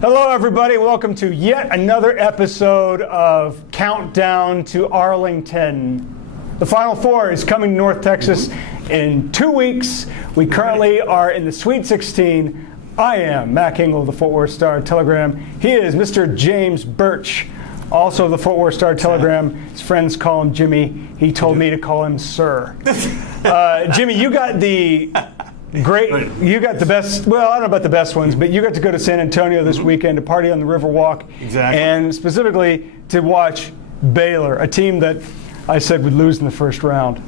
Hello, everybody. Welcome to yet another episode of Countdown to Arlington. The Final Four is coming to North Texas in 2 weeks. We currently are in the Sweet 16. I am Mac Engel of the Fort Worth Star-Telegram. He is Mr. James Birch, also of the Fort Worth Star-Telegram. His friends call him Jimmy. He told me to call him Sir. Jimmy, you got the best, well, I don't know about the best ones, but you got to go to San Antonio this weekend to party on the Riverwalk. Exactly. And specifically to watch Baylor, a team that I said would lose in the first round.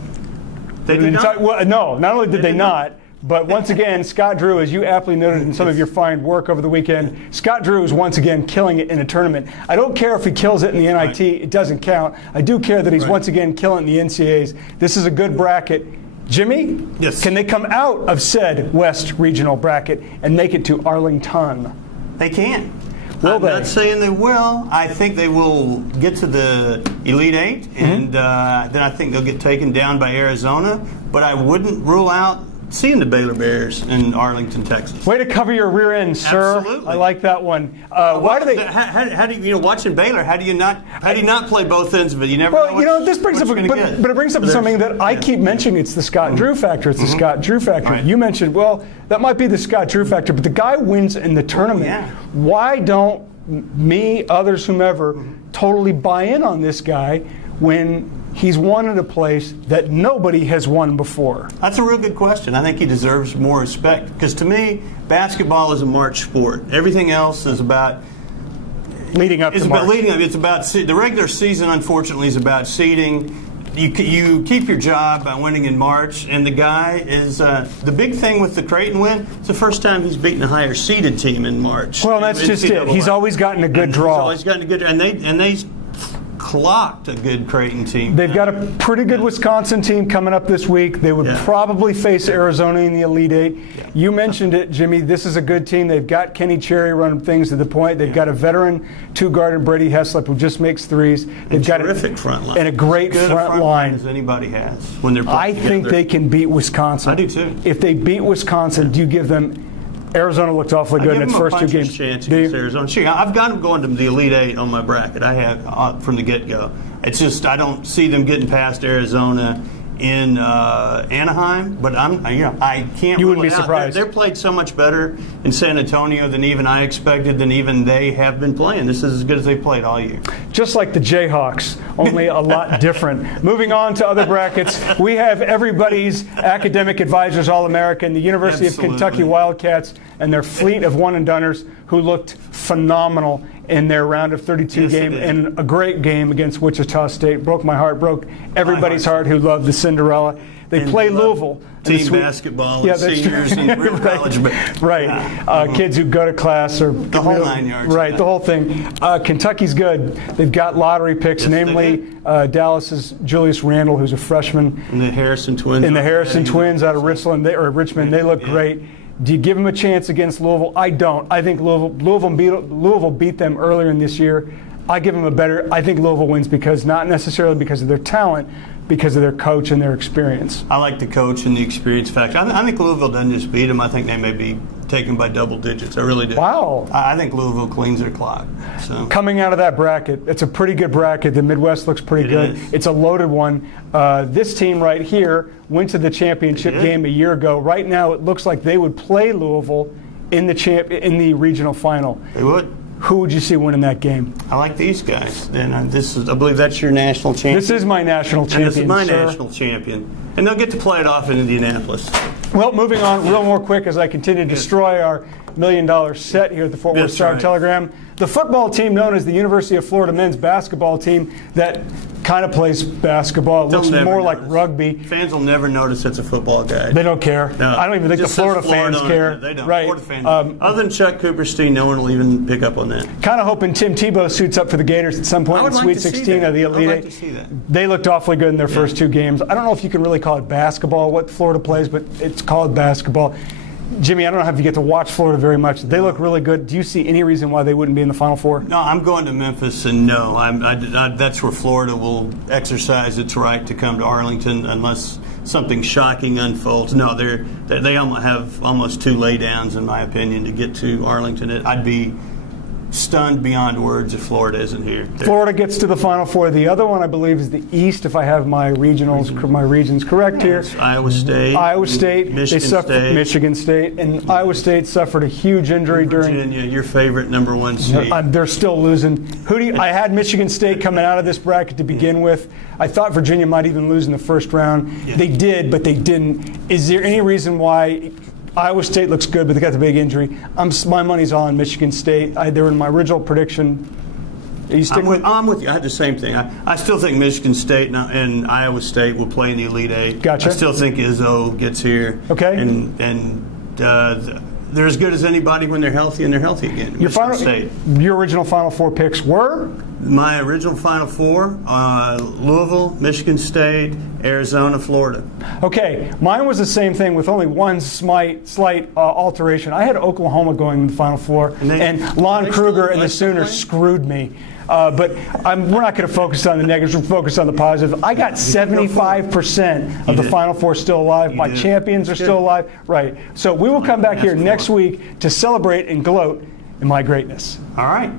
They did not? Well, no, not only did they not, but once again, Scott Drew, as you aptly noted in some of your fine work over the weekend, Scott Drew is once again killing it in a tournament. I don't care if he kills it in the NIT, it doesn't count. I do care that he's once again killing it in the NCAAs. This is a good bracket. Jimmy, yes. Can they come out of said West Regional bracket and make it to Arlington? They can. Will they? I'm not saying they will. I think they will get to the Elite Eight, and then I think they'll get taken down by Arizona. But I wouldn't rule out seeing the Baylor Bears in Arlington, Texas. Way to cover your rear end, sir. Absolutely. I like that one. Why do they? How do you watching Baylor? How do you not play both ends of it? You never. Well, this brings up, but it brings up something that I keep mentioning. It's the Scott Drew factor. It's the Scott Drew factor. Right. You mentioned, well, that might be the Scott Drew factor, but the guy wins in the tournament. Yeah. Why don't me, others, whomever, totally buy in on this guy when he's won at a place that nobody has won before? That's a real good question. I think he deserves more respect because to me, basketball is a March sport. Everything else is about leading up to March. It's about the regular season. Unfortunately, is about seeding. You keep your job by winning in March, and the guy is the big thing with the Creighton win. It's the first time he's beaten a higher seeded team in March. Well, that's just it. He's always gotten a good draw. He's always gotten a good, and they clocked a good Creighton team. They've got a pretty good Wisconsin team coming up this week. They would probably face Arizona in the Elite Eight. Yeah. You mentioned it, Jimmy. This is a good team. They've got Kenny Cherry running things to the point. They've got a veteran two-guard in Brady Heslop who just makes threes. They've got a terrific front line. And a great front line as anybody has when they're I think they can beat Wisconsin. I do too. If they beat Wisconsin, do you give them? Arizona looked awfully good in its first two games. Chance against Arizona. Sure, I've got them going to the Elite Eight on my bracket. I have from the get-go. It's just I don't see them getting past Arizona in Anaheim, but I can't. You wouldn't be surprised. They're played so much better in San Antonio than even I expected, than even they have been playing. This is as good as they've played all year. Just like the Jayhawks, only a lot different. Moving on to other brackets, we have everybody's academic advisors All-American, the University of Kentucky Wildcats, and their fleet of one-and-doners who looked phenomenal in their round of 32 game and a great game against Wichita State. Broke my heart, broke everybody's heart who loved the Cinderella. They play Louisville. Team basketball and seniors and real college. Right. Yeah. Kids who go to class or the whole 9 yards. Right, the whole thing. Kentucky's good. They've got lottery picks, namely Dallas's Julius Randle, who's a freshman. And the Harrison twins. And the Harrison twins out of Richmond. They look great. Do you give them a chance against Louisville? I don't. I think Louisville beat them earlier in this year. I give them I think Louisville wins because not necessarily because of their talent, because of their coach and their experience. I like the coach and the experience factor. I think Louisville doesn't just beat them. I think they may be taken by double digits. I really do. Wow. I think Louisville cleans their clock. So. Coming out of that bracket, it's a pretty good bracket. The Midwest looks pretty good. It's a loaded one. This team right here went to the championship game a year ago. Right now, it looks like they would play Louisville in the regional final. They would. Who would you see winning that game? I like these guys. And I believe that's your national champion. This is my national champion, and this is my national champion. And they'll get to play it off in Indianapolis. Well, moving on real more quick as I continue to destroy our $1 million set here at the Fort Worth Star-Telegram. The football team known as the University of Florida men's basketball team that kind of plays basketball. It looks more like rugby. Fans will never notice it's a football guy. They don't care. No. I don't even think the Florida fans care. They don't. Right. Florida fans. Other than Chuck Cooperstein, no one will even pick up on that. Kind of hoping Tim Tebow suits up for the Gators at some point in Sweet 16 of the Elite Eight. I'd like to see that. They looked awfully good in their first two games. I don't know if you can really call it basketball, what Florida plays, but it's called basketball. Jimmy, I don't know if you get to watch Florida very much. They look really good. Do you see any reason why they wouldn't be in the Final Four? No, I'm going to Memphis, and no, that's where Florida will exercise its right to come to Arlington unless something shocking unfolds. No, they have almost two laydowns, in my opinion, to get to Arlington. I'd be stunned beyond words if Florida isn't here. Florida gets to the Final Four. The other one, I believe, is the East, if I have my regions correct here. It's Iowa State. Iowa State. Michigan State. Michigan State. And Iowa State suffered a huge injury during. Virginia, your favorite number 1 seed. They're still losing. I had Michigan State coming out of this bracket to begin with. I thought Virginia might even lose in the first round. Yeah. They did, but they didn't. Is there any reason why Iowa State looks good, but they got the big injury? My money's all on Michigan State. They were in my original prediction. Are you sticking with? I'm with you. I had the same thing. I still think Michigan State and Iowa State will play in the Elite Eight. Gotcha. I still think Izzo gets here. Okay. And they're as good as anybody when they're healthy, and they're healthy again. Michigan State. Your original Final Four picks were? My original Final Four: Louisville, Michigan State, Arizona, Florida. Okay, mine was the same thing with only one slight alteration. I had Oklahoma going in the Final Four, and Lon Kruger and the Sooners screwed me. But we're not going to focus on the negatives. We'll focus on the positive. I got 75% of the Final Four still alive. My champions are still alive. Right. So we will come back here next week to celebrate and gloat in my greatness. All right.